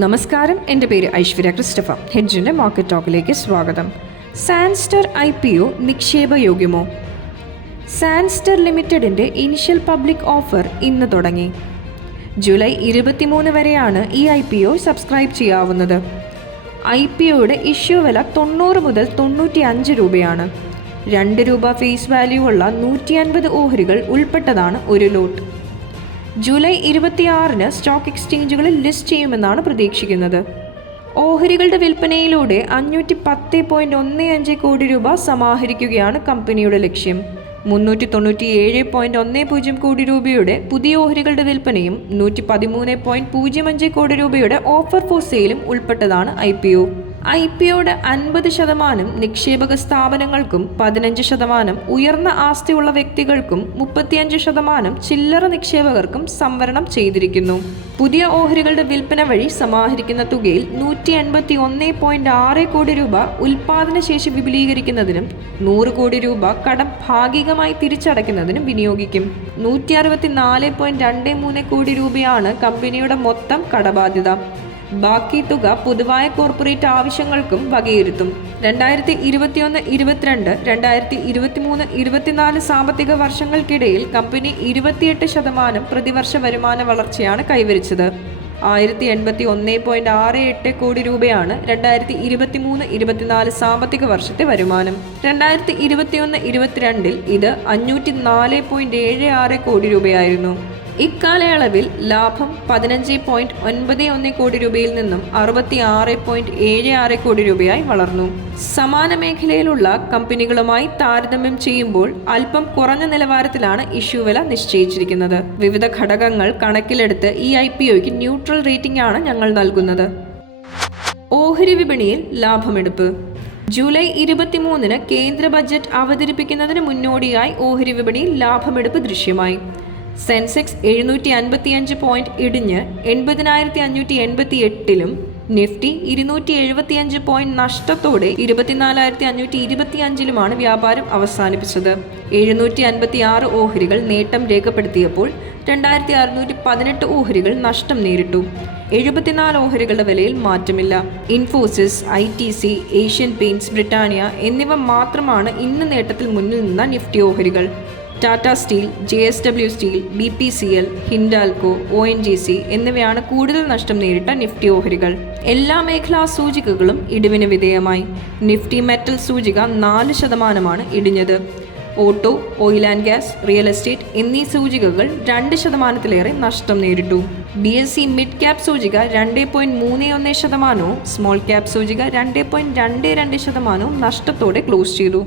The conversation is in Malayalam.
നമസ്കാരം. എന്റെ പേര് ഐശ്വര്യ ക്രിസ്റ്റഫ ഹെഡ്ജിന്റെ മാർക്കറ്റ് ടോക്കിലേക്ക് സ്വാഗതം. സാൻസ്റ്റർ ഐ പി ഒ നിക്ഷേപയോഗ്യമോ? സാൻസ്റ്റർ ലിമിറ്റഡിന്റെ ഇനിഷ്യൽ പബ്ലിക് ഓഫർ ഇന്ന് തുടങ്ങി. ജൂലൈ ഇരുപത്തിമൂന്ന് വരെയാണ് ഈ ഐ പി ഒ സബ്സ്ക്രൈബ് ചെയ്യാവുന്നത്. ഐ പി ഒയുടെ ഇഷ്യൂ വില തൊണ്ണൂറ് മുതൽ തൊണ്ണൂറ്റി അഞ്ച് രൂപയാണ്. രണ്ട് രൂപ ഫേസ് വാല്യൂ ഉള്ള നൂറ്റി അൻപത് ഓഹരികൾ ഉൾപ്പെട്ടതാണ് ഒരു ലോട്ട്. ജൂലൈ ഇരുപത്തിയാറിന് സ്റ്റോക്ക് എക്സ്ചേഞ്ചുകളിൽ ലിസ്റ്റ് ചെയ്യുമെന്നാണ് പ്രതീക്ഷിക്കുന്നത്. ഓഹരികളുടെ വിൽപ്പനയിലൂടെ അഞ്ഞൂറ്റി പത്ത് പോയിന്റ് ഒന്ന് അഞ്ച് കോടി രൂപ സമാഹരിക്കുകയാണ് കമ്പനിയുടെ ലക്ഷ്യം. മുന്നൂറ്റി തൊണ്ണൂറ്റി ഏഴ് പോയിന്റ് ഒന്ന് പൂജ്യം കോടി രൂപയുടെ പുതിയ ഓഹരികളുടെ വിൽപ്പനയും നൂറ്റി പതിമൂന്ന് പോയിന്റ് പൂജ്യം അഞ്ച് കോടി രൂപയുടെ ഓഫർ ഫോർ സെയിലും ഉൾപ്പെട്ടതാണ് I P O. I P ഒയുടെ അൻപത് ശതമാനം നിക്ഷേപക സ്ഥാപനങ്ങൾക്കും പതിനഞ്ച് ശതമാനം ഉയർന്ന ആസ്തിയുള്ള വ്യക്തികൾക്കും മുപ്പത്തിയഞ്ച് ശതമാനം ചില്ലറ നിക്ഷേപകർക്കും സംവരണം ചെയ്തിരിക്കുന്നു. പുതിയ ഓഹരികളുടെ വിൽപ്പന വഴി സമാഹരിക്കുന്ന തുകയിൽ നൂറ്റി എൺപത്തി ഒന്ന് പോയിന്റ് ആറ് കോടി രൂപ ഉൽപാദന ശേഷി വിപുലീകരിക്കുന്നതിനും നൂറ് കോടി രൂപ കടം ഭാഗികമായി തിരിച്ചടയ്ക്കുന്നതിനും വിനിയോഗിക്കും. നൂറ്റി അറുപത്തി നാല് പോയിന്റ് രണ്ട് മൂന്ന് കോടി രൂപയാണ് കമ്പനിയുടെ മൊത്തം കടബാധ്യത. ബാക്കി തുക പൊതുവായ കോർപ്പറേറ്റ് ആവശ്യങ്ങൾക്കും വകയിരുത്തും. രണ്ടായിരത്തി ഇരുപത്തിയൊന്ന് ഇരുപത്തിരണ്ട് രണ്ടായിരത്തി ഇരുപത്തിമൂന്ന് ഇരുപത്തിനാല് സാമ്പത്തിക വർഷങ്ങൾക്കിടയിൽ കമ്പനി ഇരുപത്തിയെട്ട് ശതമാനം പ്രതിവർഷ വരുമാന വളർച്ചയാണ് കൈവരിച്ചത്. ആയിരത്തി എൺപത്തി ഒന്ന് പോയിന്റ് ആറ് എട്ട് കോടി രൂപയാണ് രണ്ടായിരത്തി ഇരുപത്തി മൂന്ന് ഇരുപത്തിനാല് സാമ്പത്തിക വർഷത്തെ വരുമാനം. രണ്ടായിരത്തി ഇരുപത്തിയൊന്ന് ഇരുപത്തിരണ്ടിൽ ഇത് അഞ്ഞൂറ്റി നാല് പോയിന്റ് ഏഴ് ആറ് കോടി രൂപയായിരുന്നു. ഇക്കാലയളവിൽ ലാഭം പതിനഞ്ച് പോയിന്റ് ഒൻപത് ഒന്ന് കോടി രൂപയിൽ നിന്നും അറുപത്തി ആറ് പോയിന്റ് ഏഴ് ആറ് കോടി രൂപയായി വളർന്നു. സമാന മേഖലയിലുള്ള കമ്പനികളുമായി താരതമ്യം ചെയ്യുമ്പോൾ അല്പം കുറഞ്ഞ നിലവാരത്തിലാണ് ഇഷ്യൂ വില നിശ്ചയിച്ചിരിക്കുന്നത്. വിവിധ ഘടകങ്ങൾ കണക്കിലെടുത്ത് ഈ ഐ പി ഒക്ക് ന്യൂട്രൽ റേറ്റിംഗ് ആണ് ഞങ്ങൾ നൽകുന്നത്. ഓഹരി വിപണിയിൽ ലാഭമെടുപ്പ്. ജൂലൈ ഇരുപത്തിമൂന്നിന് കേന്ദ്ര ബജറ്റ് അവതരിപ്പിക്കുന്നതിന് മുന്നോടിയായി ഓഹരി വിപണിയിൽ ലാഭമെടുപ്പ് ദൃശ്യമായി. സെൻസെക്സ് എഴുന്നൂറ്റി അൻപത്തിയഞ്ച് പോയിന്റ് ഇടിഞ്ഞ് എൺപതിനായിരത്തി അഞ്ഞൂറ്റി എൺപത്തി എട്ടിലും നിഫ്റ്റി ഇരുന്നൂറ്റി എഴുപത്തിയഞ്ച് പോയിന്റ് നഷ്ടത്തോടെ ഇരുപത്തിനാലായിരത്തി അഞ്ഞൂറ്റി ഇരുപത്തിയഞ്ചിലുമാണ് വ്യാപാരം അവസാനിപ്പിച്ചത്. എഴുന്നൂറ്റി അൻപത്തി ആറ് ഓഹരികൾ നേട്ടം രേഖപ്പെടുത്തിയപ്പോൾ രണ്ടായിരത്തി അറുന്നൂറ്റി പതിനെട്ട് ഓഹരികൾ നഷ്ടം നേരിട്ടു. എഴുപത്തിനാല് ഓഹരികളുടെ വിലയിൽ മാറ്റമില്ല. Infosys I T C Asian paints Britannia എന്നിവ മാത്രമാണ് ഇന്ന് നേട്ടത്തിൽ മുന്നിൽ നിന്ന നിഫ്റ്റി ഓഹരികൾ. Tata steel J S W steel B P C L Hindalco O N G C എന്നിവയാണ് കൂടുതൽ നഷ്ടം നേരിട്ട നിഫ്റ്റി ഓഹരികൾ. എല്ലാ മേഖലാ സൂചികകളും ഇടിവിന് വിധേയമായി. നിഫ്റ്റി മെറ്റൽ സൂചിക നാല് ശതമാനമാണ് ഇടിഞ്ഞത്. Auto oil and gas real estate എന്നീ സൂചികകൾ രണ്ട് ശതമാനത്തിലേറെ നഷ്ടം നേരിട്ടു. B S C mid cap സൂചിക രണ്ട് പോയിന്റ് മൂന്ന് ഒന്ന് ശതമാനവും സ്മോൾ ക്യാപ് സൂചിക രണ്ട് പോയിന്റ് രണ്ട് രണ്ട് ശതമാനവും നഷ്ടത്തോടെ ക്ലോസ് ചെയ്തു.